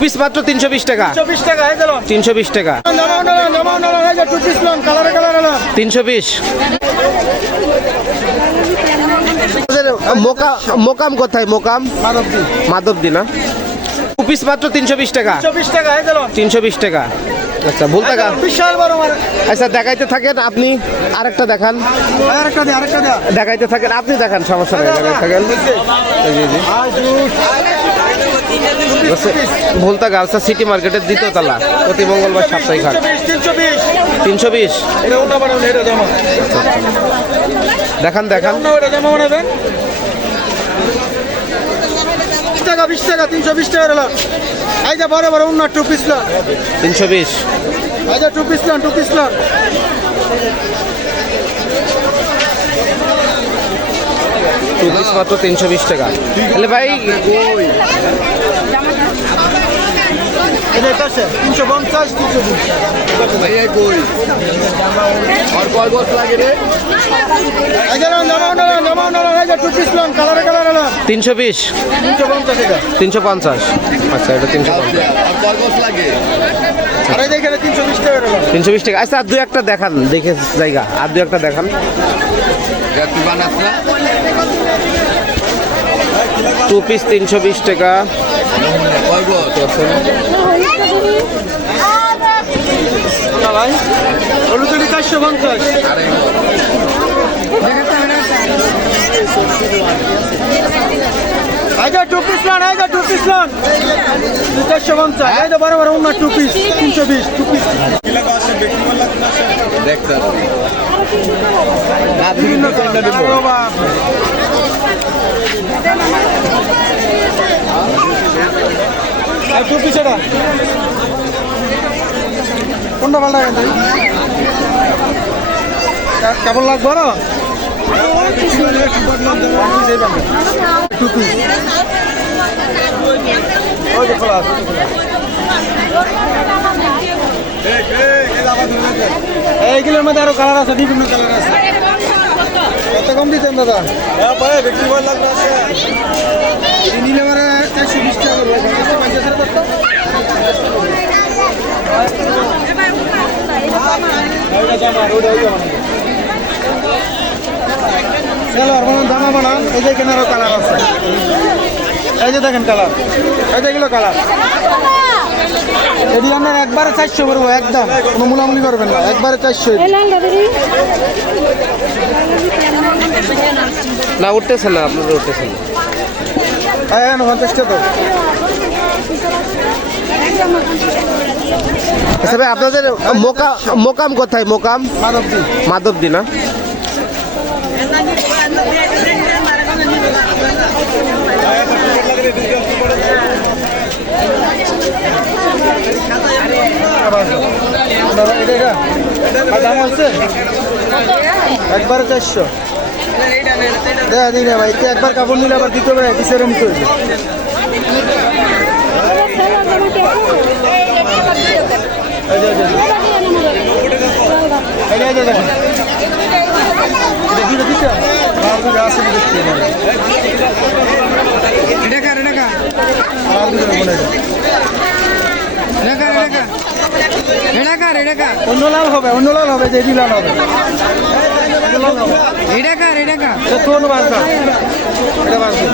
Piece মাত্র তিনশো বিশ টাকা। তিনশো বিশ টাকা তিনশো বিশ মোকা মোকাম কোথায়? মোকাম? মাধবদি। না? পিস মাত্র তিনশো বিশ টাকা। তিনশো বিশ টাকা আচ্ছা ভুল টাকা। আচ্ছা দেখাইতে থাকেন আপনি আরেকটা দেখান। আরেকটা দে আরেকটা দে দেখাইতে থাকেন আপনি দেখান সমস্যা নেই থাকেন এই যে, এই যে। আচ্ছা, ভুলতা গালসা সিটি মার্কেটের দ্বিতীয় তালা প্রতি মঙ্গলবার সাপ্তাহিক হাট। তিনশো বিশ। দেখান দেখান। টাকা বিশ। টাকা তিনশো বিশ। টাকা বড় বড় টু পিস তিনশো বিশ। এই যে two piece lawn two piece lawn two piece মাত্র তিনশো বিশ টাকা। তাহলে ভাই তিনশো পঞ্চাশ তিনশো তিনশো বিশ? তিনশো পঞ্চাশ তিনশো পঞ্চাশ। আচ্ছা এটা তিনশো পঞ্চাশ। তিনশো বিশ টাকা আচ্ছা আর দু একটা দেখান দেখে জায়গা। আর দু একটা দেখান। টু পিস তিনশো বিশ টাকা। ভাই হলুদ চারশো পঞ্চাশ এই যে টু পিস লোন এই যে টু পিস লোন চারশো পঞ্চাশ এই যে বড় বড় টু পিস তিনশো বিশ টু পিস বিভিন্ন টু পিস এটা কোনটা ভালো লাগে তাই কেমন লাগবে না টু পিস খোলা আছে এইগুলোর মধ্যে আরও কালার আছে বিভিন্ন কালার আছে কত কম দিতেন দাদা? বিক্রি করে লাগবে নিলে মানে চারশো বিশ টাকা পঞ্চাশ সেলোয়ার বানান জামা বানান এই যে আরও কালার আছে। এই যে দেখেন কালার এই যে এগুলো কালার এটি আপনার একবারে চারশো করব একদম। কোনো মুলামুলি করবেন না একবারে চারশো। না উঠতেছে না আপনাদের উঠতেছে না। হ্যাঁ পঞ্চাশটা তো আচ্ছা আপনাদের মোকা মোকাম কোথায়? মোকাম? মানবজি মাধবদি না? দাম আছে একবারে চারশো। দেখা দিই না ভাই একবার কাপড় নিলে আবার দিতে হবে কিসের এমনি করবে। এই যে, এই যে, বলে দেন। অন্য লাল হবে অন্য লাল হবে যে লাল হবে। এটা কার বাসা এটা বাসা